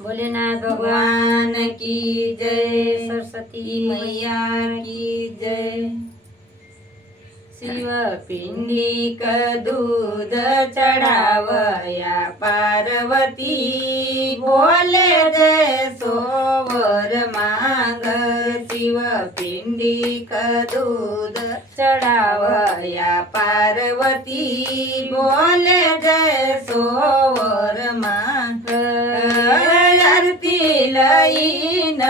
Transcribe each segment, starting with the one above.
भोलेनाथ भगवान की जय, सरस्वती मैया की जय। शिव पिंडीक दूध चढ़ावया पार्वती, बोले जय सोवर मांग। शिव पिंडीक दूध चढ़ावया पार्वती, बोले जय सोवर मांग। आरती लईन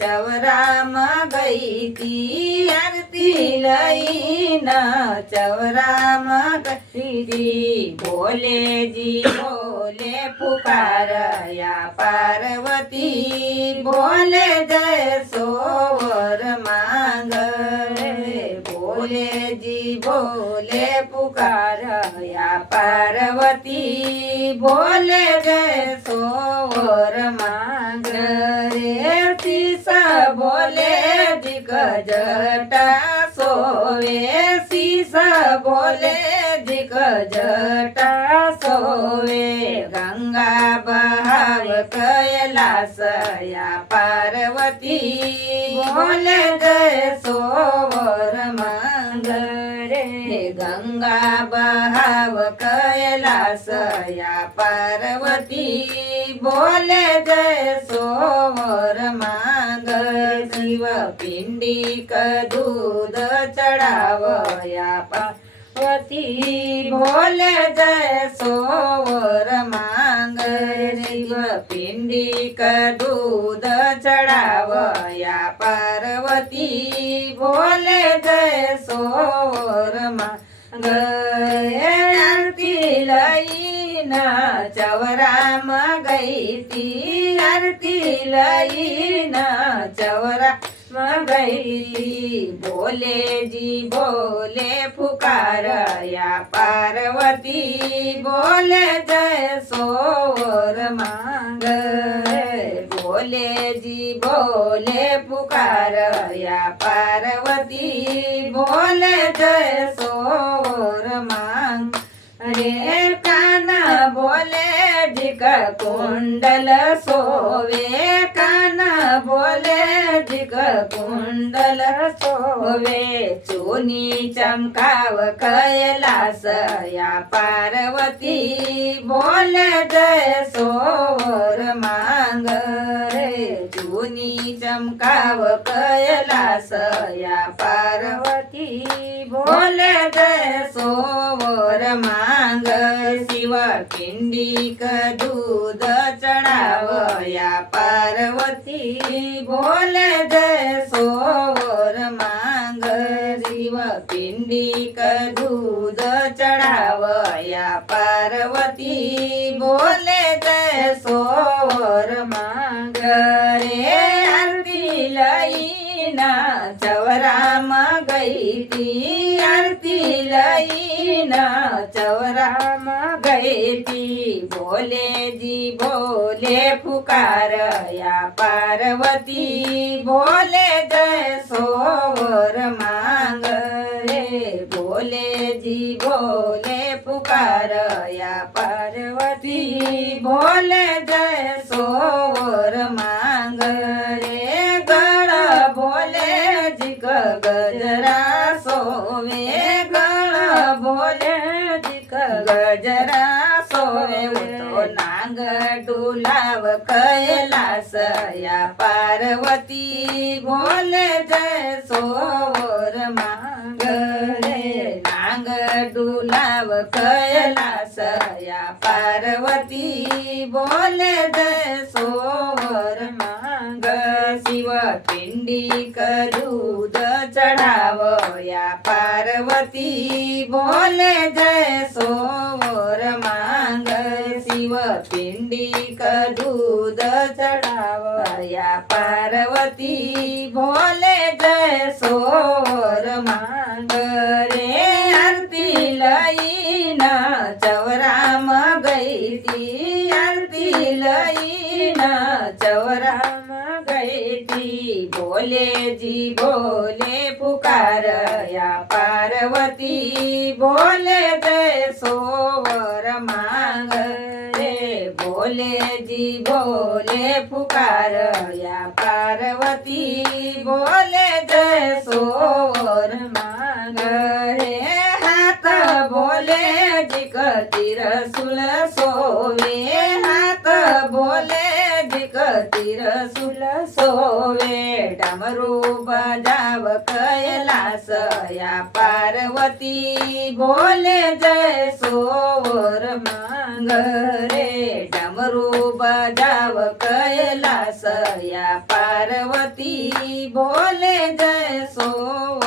चवराम गई थी, आरती लईन चवराम गई थी। बोले जी बोले पुकारया पार्वती, बोले जय सोवर मांग। बोले जी बोले पुकारया पार्वती, बोले जय सोवर मांग। रे शीसा बोले दिक जटा सोवे, शीसा बोले दिक जटा सोवे। गंगा बहाव कैलासया पार्वती, बोले जय सोवर मांग। रे गंगा बहाव कैलासया पार्वती, बोले जय सोवर मांग। शिव पिंडीक दूध चढ़ावया पार्वती, बोले जय सोवर मांग। शिव पिंडीक दूध चढ़ावया पार्वती, बोले जय सोवर मांग। आरती लईन चवराम गई थी, आरती लईन चवराम गई थी। बोले जी बोले पुकारया पार्वती, बोले जय सोवर मांग। बोले जी बोले पुकारया पार्वती, बोले जय सोवर मांग। अरे काना बोले जिक कुंडल सोवे, काना बोले जिक कुंडल सोवे। चूनी चमकाव कैलासया पार्वती, बोले जय सोवर मांग। चूनी चमकाव कैलासया पार्वती, बोले जय सोवर मांग। शिव पिंडीक दूध चढ़ावया पार्वती, बोले जय सोवर मांग। शिव पिंडीक दूध चढ़ावया पार्वती, बोले जय सोवर मांग। रे आरती लईन चवराम गई थी, आरती लईन चवराम गई थी। बोले जी बोले पुकारया पार्वती, बोले जय सोवर मांग। रे बोले जी बोले पुकारया पार्वती, बोले जय सोवर मांग। रे गण बोले जिक गजरा सोवे, गण बोले जिक गजरा सोवे। तो नाग डुलाव कैलासया पार्वती, बोले जय सोवर मांग। रे नाग डुलाव कैलासया पार्वती, बोले जय सोवर मांग। शिव पिंडीक दूध चढ़ावया पार्वती, बोले जय सोवर मांग। शिव पिंडीक दूध चढ़ावया पार्वती, बोले जय सोवर मांग। रे आरती लईन चवराम गई थी, आरती लईन चवराम गई थी। बोले जी बोले पुकारया पार्वती, बोले जय सोवर मांग। रे बोले ભોલેજી ભોલે પુકાર યા પાર્વતી બોલે જય સોર માંગ રે હાથ બોલે જી કતી રસુલ સોવે હાથ બોલે જી કતી રસુલ સોવે ડમરું બજાવ કૈલાસ યા પાર્વતી બોલે જય સોર માંગ રે ડમરું બજાવ કૈલાસ યા પાર્વતી બોલે જય સોર